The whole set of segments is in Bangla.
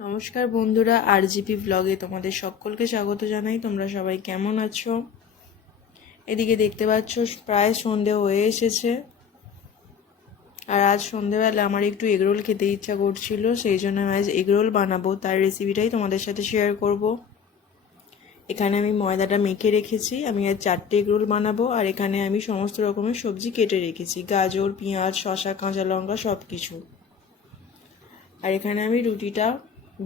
নমস্কার বন্ধুরা, আরজিপি ব্লগে তোমাদের সকলকে স্বাগত জানাই। তোমরা সবাই কেমন আছো? এদিকে দেখতে পাচ্ছ প্রায় সন্ধে হয়ে এসেছে, আর আজ সন্ধেবেলা আমার একটু এগরোল খেতে ইচ্ছা করছিল, সেই জন্য আমি আজ এগরোল বানাবো। তার রেসিপিটাই তোমাদের সাথে শেয়ার করব। এখানে আমি ময়দাটা মেখে রেখেছি। আমি আজ 4টে এগরোল বানাবো, আর এখানে আমি সমস্ত রকমের সবজি কেটে রেখেছি, গাজর, পেঁয়াজ, শসা, কাঁচা লঙ্কা সব কিছু। আর এখানে আমি রুটিটা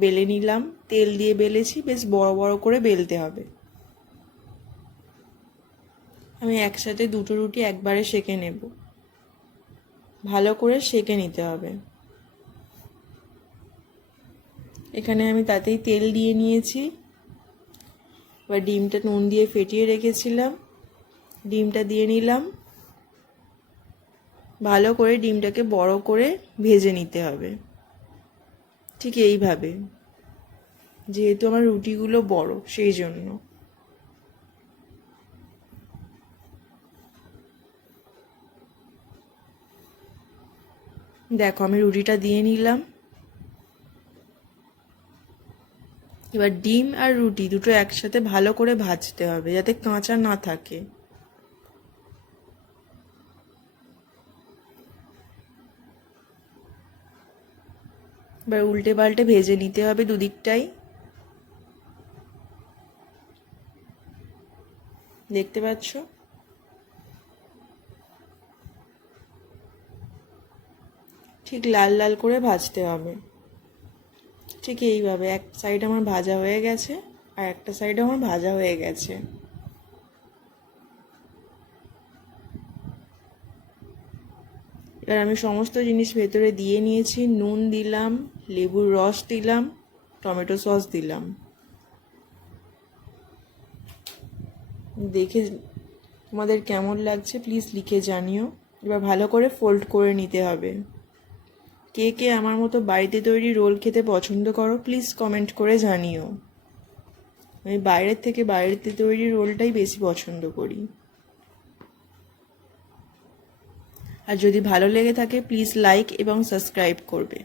বেলে নিলাম, তেল দিয়ে বেলেছি, বেশ বড় বড় করে বেলতে হবে। আমি একসাথে দুটো রুটি একবারে সেঁকে নেব, ভালো করে সেঁকে নিতে হবে। এখানে আমি তাতেই তেল দিয়ে নিয়েছি। এবার ডিমটা নুন দিয়ে ফেটিয়ে রেখেছিলাম, ডিমটা দিয়ে নিলাম। ভালো করে ডিমটাকে বড় করে ভেজে নিতে হবে, ঠিক এইভাবে, যেহেতু আমার রুটিগুলো বড় সেই জন্য। দেখো আমি রুটিটা দিয়ে নিলাম। এবার ডিম আর রুটি দুটো একসাথে ভালো করে ভাজতে হবে, যাতে কাঁচা না থাকে। এবার উল্টে পাল্টে ভেজে নিতে হবে দুদিকটাই। দেখতে পাচ্ছ? ঠিক লাল লাল করে ভাজতে হবে, ঠিক এইভাবে। এক সাইড আমার ভাজা হয়ে গেছে, আর একটা সাইড আমার ভাজা হয়ে গেছে। এবার আমি সমস্ত জিনিস ভেতরে দিয়ে নিয়েছি। নুন দিলাম, লেবুর রস দিলাম, টমেটো সস দিলাম। দেখে তোমাদের কেমন লাগছে প্লিজ লিখে জানিও। এবার ভালো করে ফোল্ড করে নিতে হবে। কে কে আমার মতো বাড়িতে তৈরি রোল খেতে পছন্দ করো প্লিজ কমেন্ট করে জানিও। আমি বাইরের থেকে বাড়িতে তৈরি রোলটাই বেশি পছন্দ করি। আর যদি ভালো লেগে থাকে প্লিজ লাইক এবং সাবস্ক্রাইব করবে।